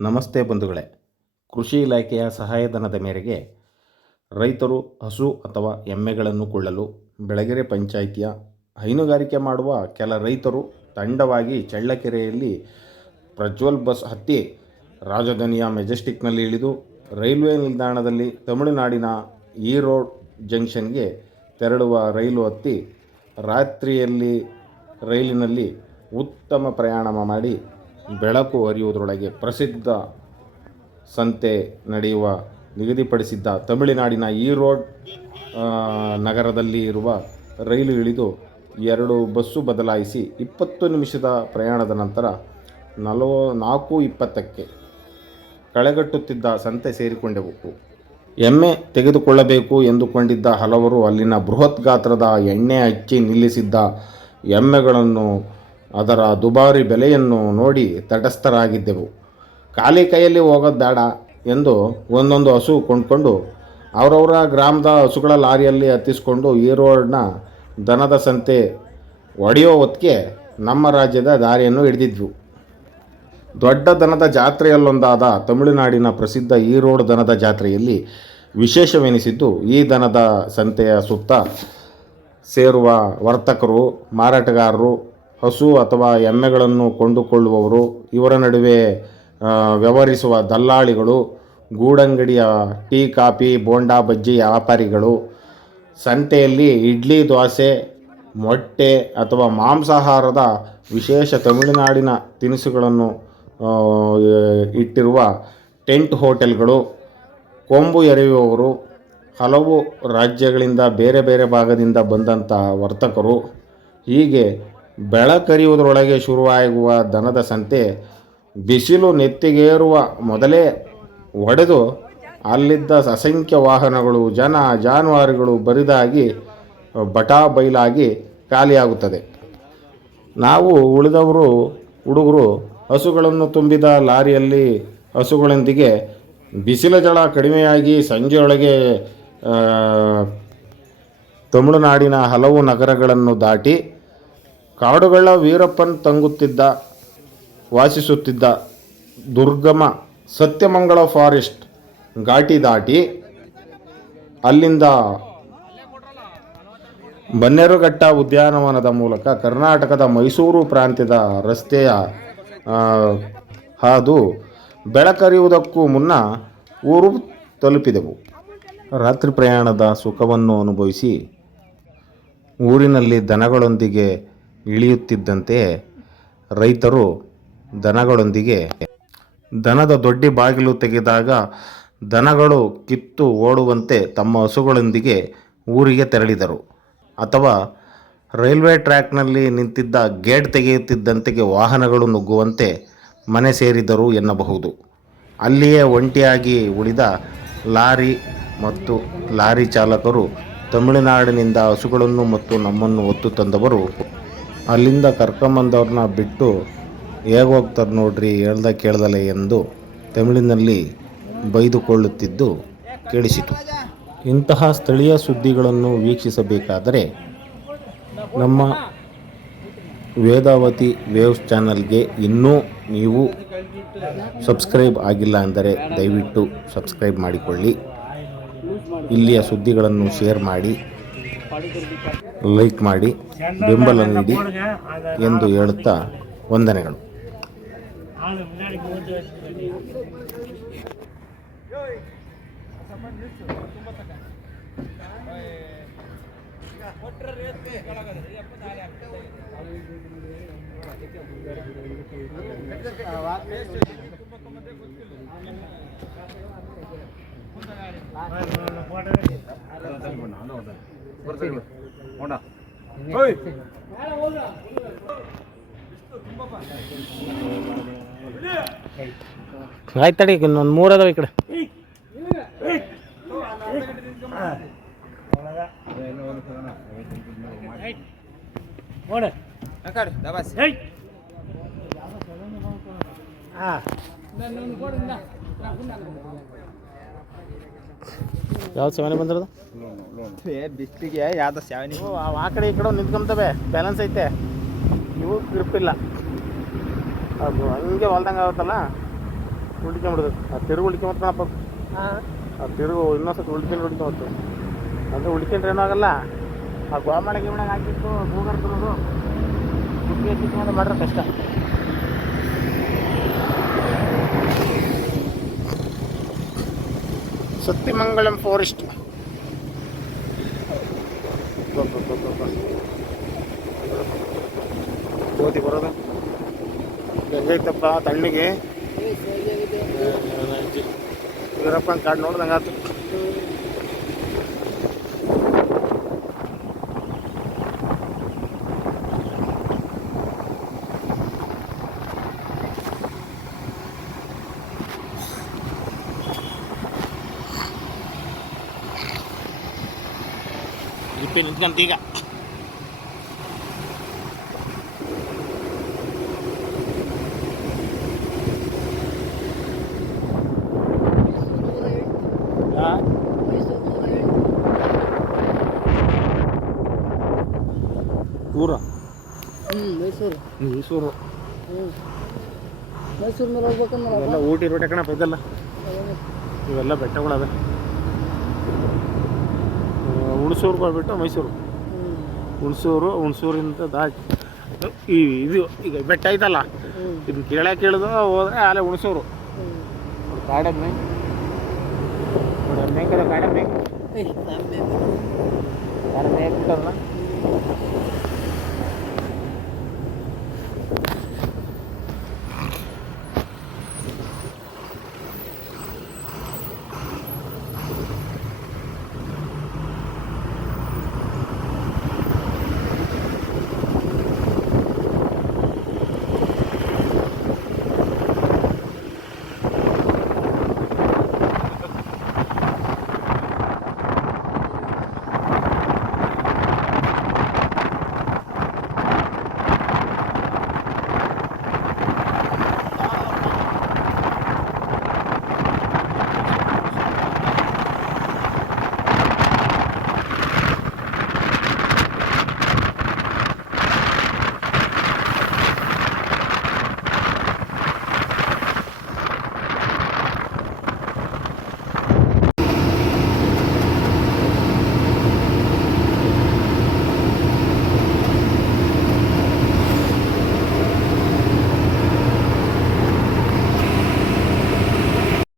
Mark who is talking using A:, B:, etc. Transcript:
A: ನಮಸ್ತೆ ಬಂಧುಗಳೇ. ಕೃಷಿ ಇಲಾಖೆಯ ಸಹಾಯಧನದ ಮೇರೆಗೆ ರೈತರು ಹಸು ಅಥವಾ ಎಮ್ಮೆಗಳನ್ನು ಕೊಳ್ಳಲು ಬೆಳಗೆರೆ ಪಂಚಾಯಿತಿಯ ಹೈನುಗಾರಿಕೆ ಮಾಡುವ ಕೆಲ ರೈತರು ತಂಡವಾಗಿ ಚಳ್ಳಕೆರೆಯಲ್ಲಿ ಪ್ರಜ್ವಲ್ ಬಸ್ ಹತ್ತಿ ರಾಜಧಾನಿಯ ಮೆಜೆಸ್ಟಿಕ್ನಲ್ಲಿ ಇಳಿದು ರೈಲ್ವೆ ನಿಲ್ದಾಣದಲ್ಲಿ ತಮಿಳುನಾಡಿನ ಈರೋಡ್ ಜಂಕ್ಷನ್ಗೆ ತೆರಳುವ ರೈಲು ಹತ್ತಿ ರಾತ್ರಿಯಲ್ಲಿ ರೈಲಿನಲ್ಲಿ ಉತ್ತಮ ಪ್ರಯಾಣ ಮಾಡಿ ಬೆಳಕು ಹರಿಯುವುದರೊಳಗೆ ಪ್ರಸಿದ್ಧ ಸಂತೆ ನಡೆಯುವ, ನಿಗದಿಪಡಿಸಿದ್ದ ತಮಿಳುನಾಡಿನ ಈರೋಡ್ ನಗರದಲ್ಲಿ ಇರುವ ರೈಲು ಇಳಿದು ಎರಡು ಬಸ್ಸು ಬದಲಾಯಿಸಿ ಇಪ್ಪತ್ತು ನಿಮಿಷದ ಪ್ರಯಾಣದ ನಂತರ ನಲವ ನಾಲ್ಕು ಇಪ್ಪತ್ತಕ್ಕೆ ಕಳೆಗಟ್ಟುತ್ತಿದ್ದ ಸಂತೆ ಸೇರಿಕೊಂಡೆವು. ಎಮ್ಮೆ ತೆಗೆದುಕೊಳ್ಳಬೇಕು ಎಂದುಕೊಂಡಿದ್ದ ಹಲವರು ಅಲ್ಲಿನ ಬೃಹತ್ ಗಾತ್ರದ ಎಣ್ಣೆ ಹಚ್ಚಿ ನಿಲ್ಲಿಸಿದ್ದ ಎಮ್ಮೆಗಳನ್ನು ಅದರ ದುಬಾರಿ ಬೆಲೆಯನ್ನು ನೋಡಿ ತಟಸ್ಥರಾಗಿದ್ದೆವು. ಖಾಲಿ ಕೈಯಲ್ಲಿ ಹೋಗೋದು ಬೇಡ ಎಂದು ಒಂದೊಂದು ಹಸು ಕೊಂಡ್ಕೊಂಡು ಅವರವರ ಗ್ರಾಮದ ಹಸುಗಳ ಲಾರಿಯಲ್ಲಿ ಹತ್ತಿಸ್ಕೊಂಡು ಈರೋಡ್ನ ದನದ ಸಂತೆ ಒಡೆಯೋ ಹೊತ್ತಿಗೆ ನಮ್ಮ ರಾಜ್ಯದ ದಾರಿಯನ್ನು ಹಿಡಿದಿದ್ವು. ದೊಡ್ಡ ದನದ ಜಾತ್ರೆಯಲ್ಲೊಂದಾದ ತಮಿಳುನಾಡಿನ ಪ್ರಸಿದ್ಧ ಈರೋಡ್ ದನದ ಜಾತ್ರೆಯಲ್ಲಿ ವಿಶೇಷವೆನಿಸಿದ್ದು, ಈ ದನದ ಸಂತೆಯ ಸುತ್ತ ಸೇರುವ ವರ್ತಕರು, ಮಾರಾಟಗಾರರು ಹಸು ಅಥವಾ ಎಮ್ಮೆಗಳನ್ನು ಕೊಂಡುಕೊಳ್ಳುವವರು, ಇವರ ನಡುವೆ ವ್ಯವಹರಿಸುವ ದಲ್ಲಾಳಿಗಳು, ಗೂಡಂಗಡಿಯ ಟೀ, ಕಾಫಿ, ಬೋಂಡಾ ಬಜ್ಜಿ ವ್ಯಾಪಾರಿಗಳು, ಸಂತೆಯಲ್ಲಿ ಇಡ್ಲಿ, ದೋಸೆ, ಮೊಟ್ಟೆ ಅಥವಾ ಮಾಂಸಾಹಾರದ ವಿಶೇಷ ತಮಿಳುನಾಡಿನ ತಿನಿಸುಗಳನ್ನು ಇಟ್ಟಿರುವ ಟೆಂಟ್ ಹೋಟೆಲ್ಗಳು, ಕೊಂಬು ಎರೆಯುವವರು, ಹಲವು ರಾಜ್ಯಗಳಿಂದ ಬೇರೆ ಬೇರೆ ಭಾಗದಿಂದ ಬಂದಂಥ ವರ್ತಕರು. ಹೀಗೆ ಬೆಳಕರಿಯುವುದರೊಳಗೆ ಶುರುವಾಗುವ ದನದ ಸಂತೆ ಬಿಸಿಲು ನೆತ್ತಿಗೇರುವ ಮೊದಲೇ ಒಡೆದು ಅಲ್ಲಿದ್ದ ಅಸಂಖ್ಯ ವಾಹನಗಳು ಜನ ಜಾನುವಾರುಗಳು ಬರಿದಾಗಿ, ಬಟಾ ಬೈಲಾಗಿ ಖಾಲಿಯಾಗುತ್ತದೆ. ನಾವು ಉಳಿದವರು, ಹುಡುಗರು ಹಸುಗಳನ್ನು ತುಂಬಿದ ಲಾರಿಯಲ್ಲಿ ಹಸುಗಳೊಂದಿಗೆ ಬಿಸಿಲ ಜಳ ಕಡಿಮೆಯಾಗಿ ಸಂಜೆಯೊಳಗೆ ತಮಿಳುನಾಡಿನ ಹಲವು ನಗರಗಳನ್ನು ದಾಟಿ ಕಾಡುಗಳ ವೀರಪ್ಪನ್ ತಂಗುತ್ತಿದ್ದ, ವಾಸಿಸುತ್ತಿದ್ದ ದುರ್ಗಮ ಸತ್ಯಮಂಗಳ ಫಾರೆಸ್ಟ್ ಘಾಟಿ ದಾಟಿ ಅಲ್ಲಿಂದ ಬನ್ನೇರುಘಟ್ಟ ಉದ್ಯಾನವನದ ಮೂಲಕ ಕರ್ನಾಟಕದ ಮೈಸೂರು ಪ್ರಾಂತ್ಯದ ರಸ್ತೆಯ ಹಾದು ಬೆಳಕರಿಯುವುದಕ್ಕೂ ಮುನ್ನ ಊರು ತಲುಪಿದೆವು. ರಾತ್ರಿ ಪ್ರಯಾಣದ ಸುಖವನ್ನು ಅನುಭವಿಸಿ ಊರಿನಲ್ಲಿ ದನಗಳೊಂದಿಗೆ ಇಳಿಯುತ್ತಿದ್ದಂತೆ ರೈತರು ದನಗಳೊಂದಿಗೆ ದನದ ದೊಡ್ಡಿ ಬಾಗಿಲು ತೆಗೆದಾಗ ದನಗಳು ಕಿತ್ತು ಓಡುವಂತೆ ತಮ್ಮ ಹಸುಗಳೊಂದಿಗೆ ಊರಿಗೆ ತೆರಳಿದರು. ಅಥವಾ ರೈಲ್ವೆ ಟ್ರ್ಯಾಕ್ನಲ್ಲಿ ನಿಂತಿದ್ದ ಗೇಟ್ ತೆಗೆಯುತ್ತಿದ್ದಂತೆಗೆ ವಾಹನಗಳು ನುಗ್ಗುವಂತೆ ಮನೆ ಸೇರಿದರು ಎನ್ನಬಹುದು. ಅಲ್ಲಿಯೇ ಒಂಟಿಯಾಗಿ ಉಳಿದ ಲಾರಿ ಮತ್ತು ಲಾರಿ ಚಾಲಕರು ತಮಿಳುನಾಡಿನಿಂದ ಹಸುಗಳನ್ನು ಮತ್ತು ನಮ್ಮನ್ನು ಹೊತ್ತು ತಂದವರು ಅಲ್ಲಿಂದ ಕರ್ಕೊಂಬಂದವ್ರನ್ನ ಬಿಟ್ಟು ಹೇಗೆ ಹೋಗ್ತಾರೆ ನೋಡ್ರಿ ಹೇಳ್ದ ಕೇಳ್ದಲೆ ಎಂದು ತಮಿಳಿನಲ್ಲಿ ಬೈದುಕೊಳ್ಳುತ್ತಿದ್ದು ಕೇಳಿಸಿತು. ಇಂತಹ ಸ್ಥಳೀಯ ಸುದ್ದಿಗಳನ್ನು ವೀಕ್ಷಿಸಬೇಕಾದರೆ ನಮ್ಮ ವೇದಾವತಿ ವೇವ್ಸ್ ಚಾನಲ್ಗೆ ಇನ್ನೂ ನೀವು ಸಬ್ಸ್ಕ್ರೈಬ್ ಆಗಿಲ್ಲ ಅಂದರೆ ದಯವಿಟ್ಟು ಸಬ್ಸ್ಕ್ರೈಬ್ ಮಾಡಿಕೊಳ್ಳಿ. ಇಲ್ಲಿಯ ಸುದ್ದಿಗಳನ್ನು ಶೇರ್ ಮಾಡಿ. ಲೈಕ್ ಮಾಡಿ ಬೆಂಬಲ ನೀಡಿ ಎಂದು ಹೇಳುತ್ತಾ ವಂದನೆಗಳು. ಆಯ್ತು ತಡಿ ಇನ್ನೊಂದು ಮೂರು ಅದಾವ ಈ ಕಡೆ
B: ಹಾಂ
A: ಯಾವ ಸೆವೆನ್ ಬಂದಿರೋದು?
C: ಬಿಸ್ಲಿಗೆ ಯಾವ್ದು
A: ಸೆವೆನ್ ಆ ಕಡೆ ಈ ಕಡೆ ನಿಂತ್ಕೊಂತವೆ ಬ್ಯಾಲೆನ್ಸ್ ಐತೆ. ಇವು ಗ್ರಿಪ್ ಇಲ್ಲ. ಅದು ಹಂಗೆ ಹೊಲ್ದಂಗೆ ಆಗುತ್ತಲ್ಲ? ಉಳ್ಕೊಂಬಿಡ್ಬೇಕು ಆ ತಿರುಗಿ ಉಳ್ಕೊಂಬತ್ತಪ್ಪ ಆ ತಿರುಗು ಇನ್ನೊಂದು ಉಳಿಕೆ ಉಳಿಕೆ ಹೊತ್ತು ಅಂದರೆ ಉಳಿಕೆ ಏನೂ ಆಗಲ್ಲ. ಆ ಗೋಮಾಳ ಗಿಮಣಗೆ ಹಾಕಿತ್ತು ಗೂಗರ್ ತಿನ್ನೋದು ಮಾಡಿದ್ರೆ ಕಷ್ಟ. ಸತ್ಯಮಂಗಳಂ ಫಾರೆಸ್ಟ್ ಕೋತಿ ಬರೋದು. ಹೆಂಗೈತಪ್ಪ ತಣ್ಣಿಗೆ? ಇವರಪ್ಪ ಕಾಡು ನೋಡ್ದಂಗೆ ಜಿಪ್ಪಿ ನಿಂತ್ಕಂತ ಈಗ ಆ? ಊರ
D: ಹ್ಞೂ ಮೈಸೂರು
A: ಮೈಸೂರು
D: ಹ್ಞೂ ಮೈಸೂರು ಮೇಲೆ ಹೋಗ್ಬೇಕಂದ್ರೆ
A: ಇವೆಲ್ಲ ಊಟಿ ರೋಟಿ ಕಣಪ್ಪ ಇದೆಲ್ಲ ಇವೆಲ್ಲ ಬೆಟ್ಟಗಳವೆ ಹುಣಸೂರ್ಗೆ ಹೋಗ್ಬಿಟ್ಟು ಮೈಸೂರು. ಹುಣಸೂರು ಹುಣಸೂರಿಂದ ದಾಟಿ ಈ ಇದು ಈಗ ಬೆಟ್ಟ ಐತಲ್ಲ ಇದನ್ನ ಕೇಳಕ್ಕೆ ಇಳಿದು ಹೋದ್ರೆ ಅಲ್ಲೇ ಹುಣಸೂರು. ಕಾಡಮ್ಮೆ ಕಾಡಮ್ಮೆ ಕಾಡಮ್ಮೆ ಕಾಡಮ್ಮೆ